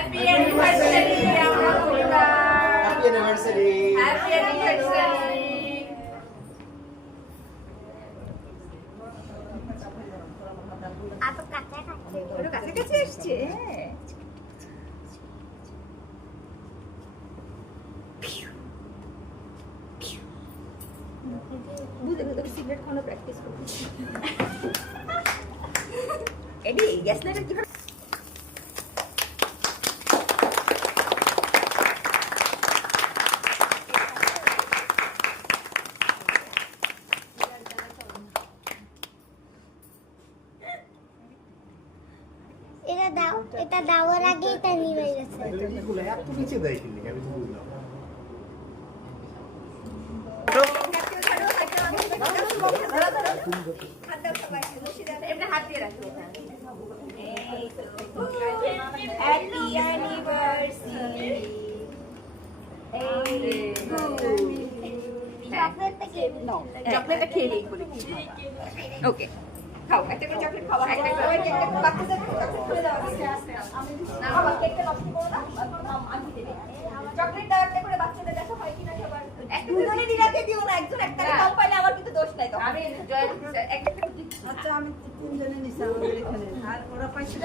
Happy anniversary আমার পরিবার। Happy anniversary. Happy anniversary. আপু কাছাকাছি ওর কাছাকাছি এসছে। বুঝে তোকে সিগারেট খাওয়ানো প্র্যাকটিস করছিস। এডি গ্যাস লাইটার কি এটা দেওয়ার আগেই তা নিভে গেছে। এগুলো এত নিচে দেয় কিন্তু আমি তো বুঝলাম না। হাত দিয়ে রাখো। Happy anniversary. চকলেটটা কে নো চকলেটটা খেয়ে নেই বলে ওকে খাও একটা করে চকলেট খাওয়া একটা করে কেকটা বাচ্চাদের চকলেট খুলে দাও না বাবা কেকটা নষ্ট করো না আমি দেবে চকলেট দাও একটা করে বাচ্চাদের দেখা হয় কিনা সবার দুজনে দিলাকে দিও না একজন একটা কম পাইলে আমার কিন্তু দোষ নাই তো আমি একটা আচ্ছা আমি তিনজনে নিছি আমাদের এখানে আর ওরা পাইছে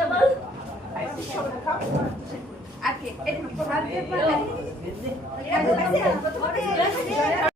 আজকে এই হাত দিয়ে